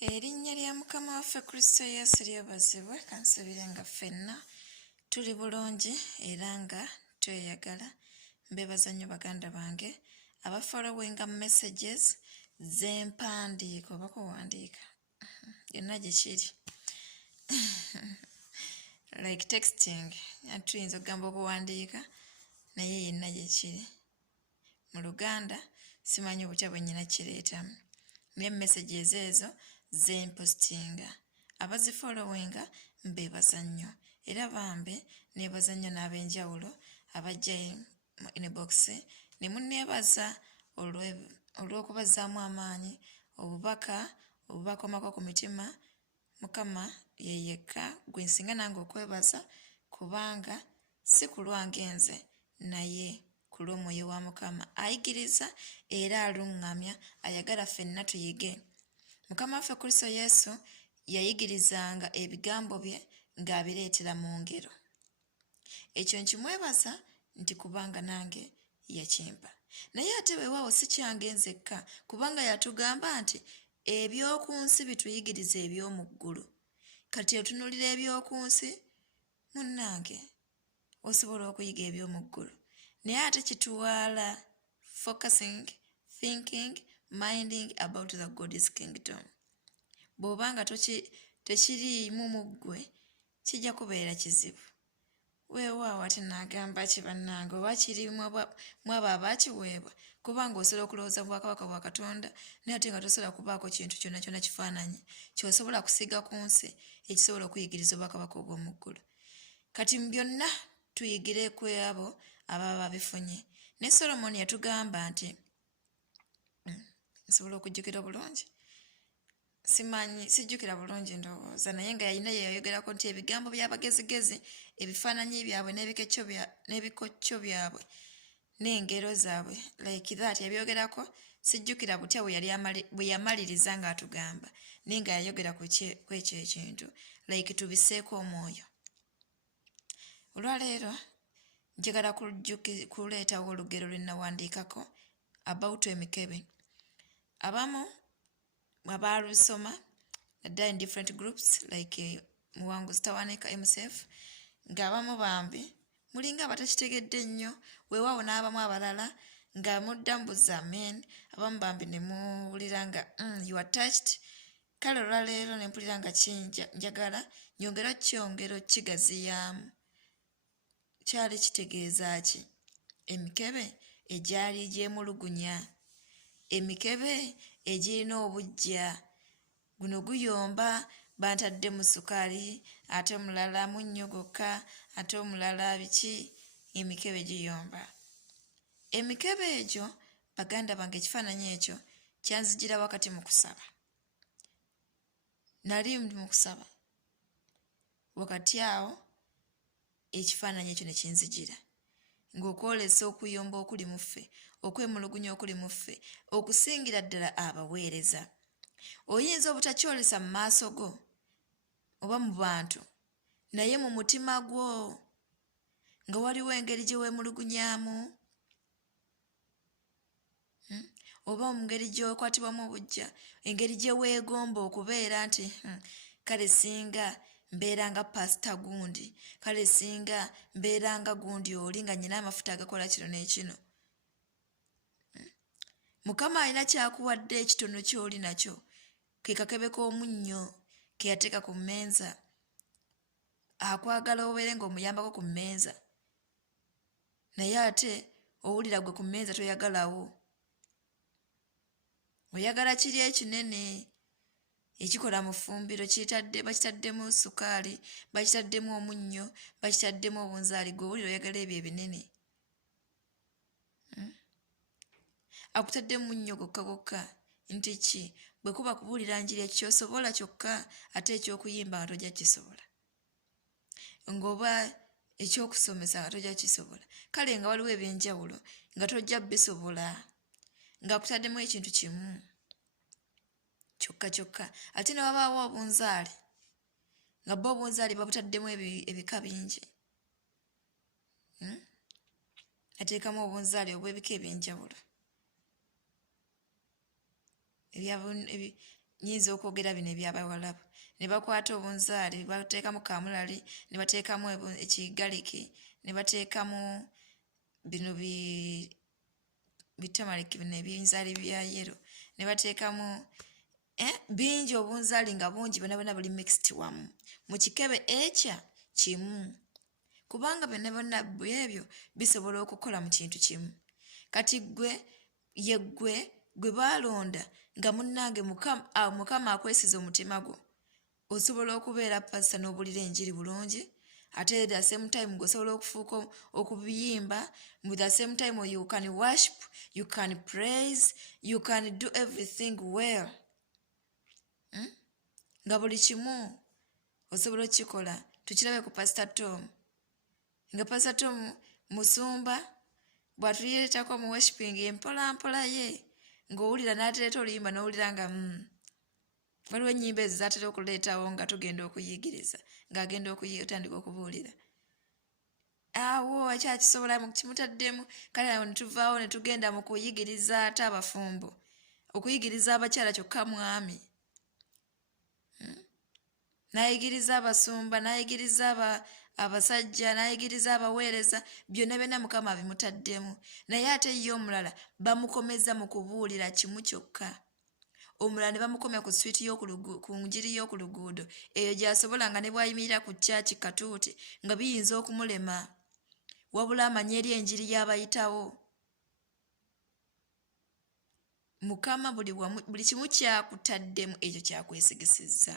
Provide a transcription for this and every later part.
Erinnya lya Mukama waffe Kristo Yesu lyebazibwe kansubire nga ffenna tuli bulungi era nga tweyagala. Mbeebaza nnyo baganda bange abafollowinga messages z'empandiika oba kuwandiika yonna gye kiri like texting tuyinza okugamba okuwandiika naye yenna gye kiri mu Luganda simanyi obutya bwe nnyina kireetamu naye messages ezo zempostinga abazifollowinga mbeebaza nnyo era bambe neebaza nnyo n'ab'enjawulo abajja mu inbox ne munneebaza olw'okubazaamu amaanyi obubakomako ku mitima. Mukama ye yekka gwe nsinga nange okwebaza kubanga si ku lwange nze naye ku lw'Omwoyo wa Mukama ayigiriza era aluŋŋamya ayagala ffenna tuyige. Mukama waffe Kristo Yesu yayigirizanga ebigambo bye ng'abireetera mu ngero. Ekyo nkimwebaza nti kubanga nange yakimpa. Naye ate weewaawo si kyange nzekka kubanga yatugamba nti eby'oku nsi bituyigiriza eby'omu ggulu. Kati otunuulira eby'oku nsi munnange osobola okuyiga eby'omu ggulu. Naye ate kituwaala focusing, thinking, minding about the God's kingdom. Bw'obanga tekiriimu mu ggwe kijja kubeera kizibu. Weewaawo ate n'agamba ki bannange oba kirimu abo abaakiweebwa kubanga osobola okulowooza mu bwakabaka bwa Katonda naye ate nga tosobola kubaako kintu kyonna kyonna kifaananyi ky'osobola kusiga ku nsi ekisobola okuyigiriza obwakabaka obw'omu ggulu. Kati mu byonna tuyigire ku abo ababa babifunye. Ne Solomoni yatugamba nti nsobola okujjukira obulungi sijjukira bulungi ndowooza naye nga yalina yeyayogerako nti ebigambo by'abagezigezi ebifaananyi byabwe n'ebikocco byabwe n'engero zaabwe like that yabyogerako sijjukira butya bwe yamaliriza ng'atugamba naye nga yayogera ku ekyo ekintu like tubiseeko omwoyo. Olwaleero njagala kuleetawo olugero lwe nawandiikako about Emikebe. Abamu abaalusoma naddala in different groups like Muwanguzi Tawanika MCF ng'abamu bambi mulinga abatakitegedde nnyo weewaawo n'abamu abalala nga mudda mbuza amen abamu bambi ne muwulira nga you are touched. Kale olwaleero ne mpulira nga njagala nyongero kyongero kigaziyaamu kyali kitegeeza ki? Emikebe egyali egy'emulugunya, emikebe egirina obuggya guno guyomba bantaddemu sukaali ate omulala munnyo gwokka ate omulala biki emikebe giyomba. Emikebe egyo baganda bange ekifaananyi ekyo kyanzijira wakati mu kusaba. Nali mu kusaba wakati awo ekifaananyi ekyo ne kinzijira ng'okwolesa okuyomba okuli mu ffe okwemulugunya okuli mu ffe okusingira ddala abaweereza. Oyinza obutakyolesa mu maaso go oba mu bantu naye mu mutima gwo nga waliwo engeri gye weemulugunyaamu oba mu ngeri gy'okwatibwamu obujja engeri gye weegomba okubeera nti kale singa mbeera nga pasita gundi, kale singa mbeera nga gundi oli nga nnyina amafuta agakola kino n'ekino. Mukama alina kyakuwadde ekitono ky'oli nakyo ke kakebe k'omunnyo ke yateeka ku mmeeza akwagala obeere ng'omuyambako ku mmeeza naye ate owulira gwe ku mmeeza toyagalawo oyagala kiri ekinene ekikola mu ffumbiro bakitaddemu sukaali bakitaddemu omunnyo bakitaddemu obunzaali gwe owulira oyagala ebyo ebinene akutaddemu munnyo gokka gokka nti ki bwe kuba kubuulira njiri ekyosobola kyokka ate ekyokuyimba nga tojja kisobola ng'oba ekyokusomesa nga tojja kisobola kale nga waliwo ebyenjawulo nga tojja bisobola ng'akutaddemu ekintu kimu kyokka kyokka ate ne wabaawo obunzaali nga bo obunzaali babutaddemu ebika bingi ateekamu obunzaali obw'ebika ebyenjawulo nyinza okwogera bino eby'abawalabu ne bakwata obunzaali bateekamu kamulali ne bateekamu ekigaliki ne bateekamu bino bitamaliki bino ebinzaali bya yero ne bateekamu bingi obunzaali nga bungi bonna buli mixed wamu mu kikebe ekya kimu kubanga bonna ebyo bisobola okukola mu kintu kimu. Kati gwe baalonda nga munnange mukama akwesiza omutima gwo osobola okubeera pasita n'obulira enjiri bulungi ate the same time ng'osobola okufuuka okubiyimba with the same time you can worship, you can praise, you can do everything well. Nga buli kimu osobola okukikola. Tukirabe ku Pastor Tom nga Pastor Tom musumba bw'atuleetako mu worshiping empolampola ye ng'owulira n'atereeta oluyimba n'owulira nga waliwo ennyimba ezo zaatera okuleetawo nga tugenda okuyigiriza ng'agenda okutandika okubuulira awo ekyakisobola kimutaddemu kale awo ne tuvaawo ne tugenda mu kuyigiriza ate abafumbo okuyigiriza abakyala kyokka mwami n'ayigiriza abasumba n'ayigiriza abasajja n'ayigiriza abaweereza byonna mukama bimutaddemu naye ate ye omulala bamukomeza mu kubuulira kimu kyokka omulala ne bamukomya ku switi ku njiri y'oku luguudo eyo gy'asobola nga ne bw'ayimirira ku kyaki katuuti nga biyinza okumulema wabula amanye eri enjiri y'abayitawo. Mukama buli kimu kyakutaddemu ekyo kyakwesigisizza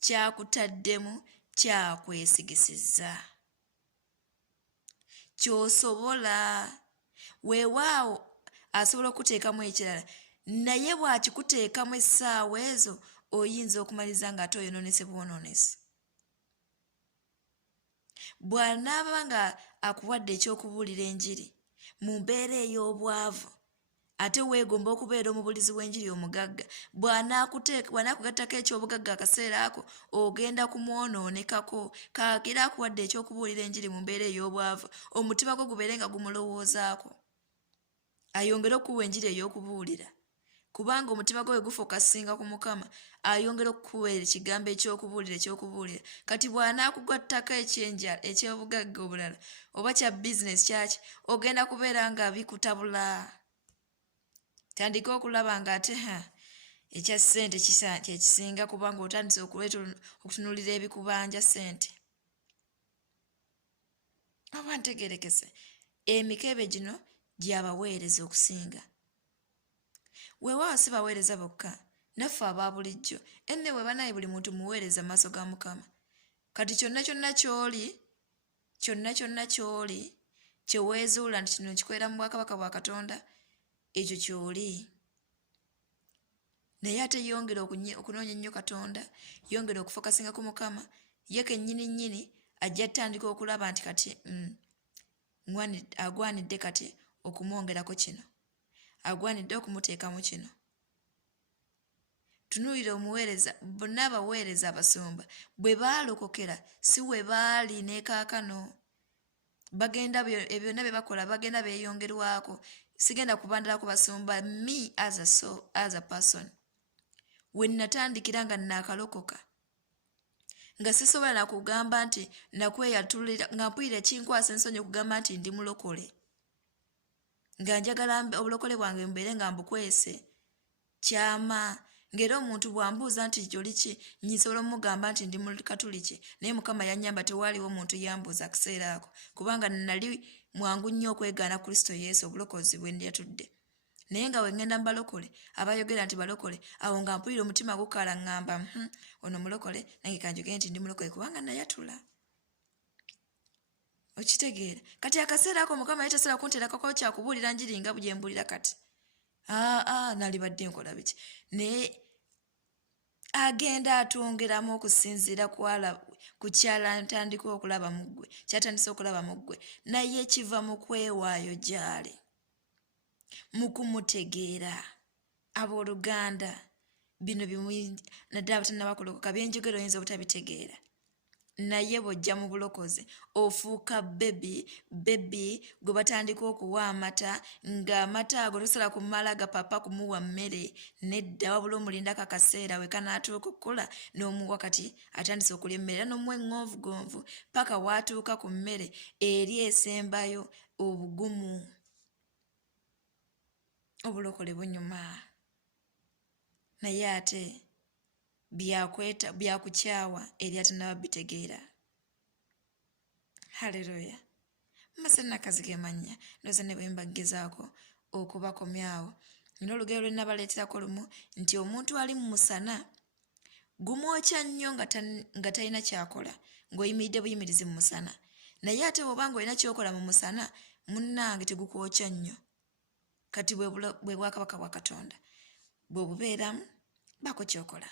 kyakutaddemu kyakwesigisizza ky'osobola weewaawo asobola okuteekamu ekirala naye bw'akikuteekamu essaawa ezo oyinza okumaliza ng'ate oyonoonese bwonoonese. Bw'anaaba nga akuwadde ekyokubuulira enjiri mu mbeera ey'obwavu ate weegomba okubeera omubuulizi w'enjiri omugagga bw'anaakugattako ekyobugagga akaseera ako ogenda kumwonoonekako kaakira akuwadde ekyokubuulira enjiri mu mbeera ey'obwavu omutima gwo gubeere nga gumulowoozaako ayongere okuwa enjiri ey'okubuulira kubanga omutima gwe gufokasinga ku Mukama ayongera okukuweera ekigambo ekyokubuulira kati bw'anaakugattako ekyobugagga obulala oba kya bizinesi kyaki ogenda kubeera nga bikutabula tandika okulaba nga ate ekya ssente kyekisinga kubanga otandise okutunuulira ebikubanja ssente. Oba ntegeerekese emikebe gino gy'abaweereza okusinga weewaawo si baweereza bokka naffe aba bulijjo enne we banaye buli muntu muweereza maaso ga Mukama kati kyonna ky'oli kyeweezuula nti kino kikwera mu bwakabaka bwa Katonda ekyo ky'oli naye ate yongera okunoonya ennyo Katonda yongera okufokasinga ku Mukama ye kennyini ajja tandika okulaba nti kati agwanidde kati okumwongerako kino agwanidde okumuteekamu kino. Tunuulira omuweereza bonna abaweereza abasumba bwe baalokokera si we baali ne kaakano bagenda byonna bye bakola bagenda beeyongerwako sigenda kubandala ku basumba me as a person we natandikira nga naakalokoka nga sisobola nakugamba nti nakweyatulira nga mpulira kinkwasa ensonyi okugamba nti ndi mulokole nga njagala obulokole bwange mbeere nga mbukwese kyama ng'era omuntu bw'ambuuza nti gy'oli ki nyisobola omugamba nti ndi Mukatuliki naye Mukama yannyamba tewaaliwo omuntu yambuuza akaseera ako kubanga nali mwangu nnyo okwegaana Kristo Yesu obulokozi bwe yatudde naye nga we ngenda mubalokole abayogera nti balokole awo nga mpulira omutima gukala ngamba ono mulokole nange kanjogere nti ndi mulokole kubanga nayatula. Okitegeera kati akaseera ako Mukama yatasobola kunteerakako kyakubuulira njiri nga bwe mbuulira kati nalibadde nkola biki naye agenda atwongeramu okusinziira ku kyatandika okulaba mu ggwe kyatandise okulaba mu ggwe naye kiva mu kwewaayo gy'ali mu kumutegeera. Abooluganda bino naddala abatannaba kulokoka byenjogera oyinza obutabitegeera naye bw'ojja mu bulokozi ofuuka bebi gwe batandika okuwa amata ng'amata ago tosala kumala gapapa kumuwa mmere nedda wabula omulindako akaseera we kanaatuuka okukula n'omuwa kati atandise okulya emmere era n'omuwa eŋŋonvugonvu paka waatuuka ku mmere eri esembayo obugumu. Obulokole bunyuma naye ate byakukyawa eri atanaba bitegeera. Haleluya. Mase nakazi kemanya ndoza ne bwe mbagezaako okubakomyawo. Nino olugero lwe nabaleeterako lumu nti omuntu ali mu musana gumwokya nnyo nga talina kyakola ng'oyimiridde buyimirizi mu musana, naye ate bw'oba ng'olina kyokola mu musana munnange tegukwokya nnyo. Kati bwe bwakabaka bwa Katonda bwe bubeeramu bako kyokola.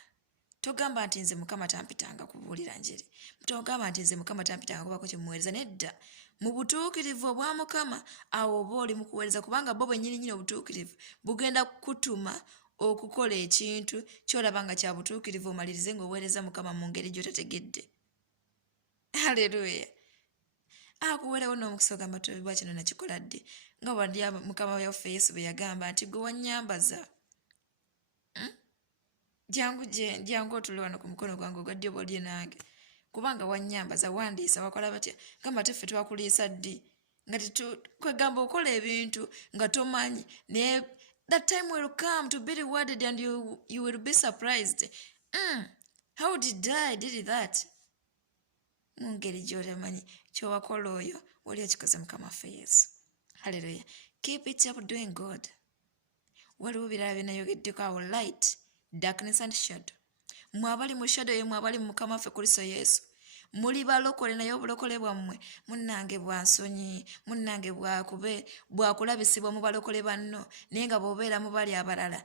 Togamba nti nze Mukama tampitanga kubuulira njiri. Togamba nti nze Mukama tampitanga kubako kyemuweereza, nedda. Mu butuukirivu obwa Mukama awo oba oli mu kuweereza kubanga bo bwennyini obutuukirivu bugenda kutuma okukola ekintu ky'olaba nga kya butuukirivu omalirize ng'oweereza Mukama mu ngeri gy'otategedde. Haleluya. Akuweerawo n'omukisa ogamba tobibwa kino nakikola ddi nga bw'addi Mukama waffe Yesu bwe yagamba nti gwe wannyambaza. Jangu otule wano ku mukono gwange ogwa ddyo bw'olye nange kubanga wannyambaza wandiisa wakola batya gamba teffe twakuliisa ddi nga kwegamba okola ebintu nga tomanyi naye that time will come to be rewarded and you will be surprised. How did I did that? Mu ngeri gy'otamanyi kyowakola oyo wali akikoze Mukama waffe Yesu. Haleluya. Keep it up doing good. Waliwo birala binayogeddeko awo light, darkness and shadow. Mwabali mu shadow ye mwabali mu Mukama waffe Kristo Yesu. Muli balokole naye obulokole bwammwe munnange bwansonyi, munnange bwakulabisibwa mu balokole banno naye nga bw'obeera mu bali abalala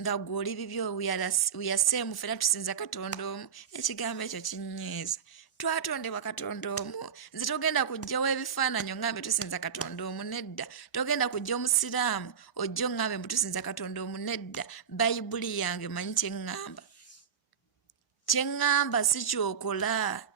nga gw'oli bibyo we are same ffena tusinza Katonda omu. Ekigambo ekyo kinnyiiza. Twatondebwa Katonda omu. Nze togenda kujjawo ebifaananyi oŋŋambe tusinza Katonda omu, nedda. Togenda kujja omusiraamu ojja oŋŋambe mbu tusinza Katonda omu, nedda. Bayibuli yange manyi kyeŋŋamba. Kyeŋŋamba si kyokola.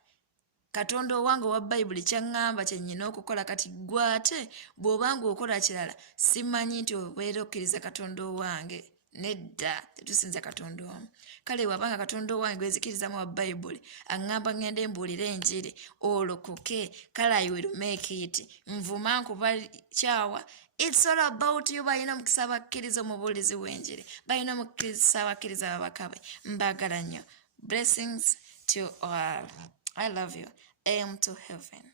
Katonda owange owa Bayibuli kyeŋŋamba kyennyina okukola. Kati ggwe ate bw'obanga okola kirala simanyi nti obeera okkiriza Katonda owange. Nedda, tetusinza Katonda omu. Kale wabanga Katonda owange gwezikirizamu wa Bayibuli aŋŋamba ŋŋende mbuulire enjiri olokoke, kale I will make it. Nvuma nkuba kyawa. It's all about you. Balina omukisa abakkiriza omubuulizi w'enjiri, balina omukisa abakkiriza ababakabe. Mbagala nnyo. Blessings to all. I love you. Aim to heaven.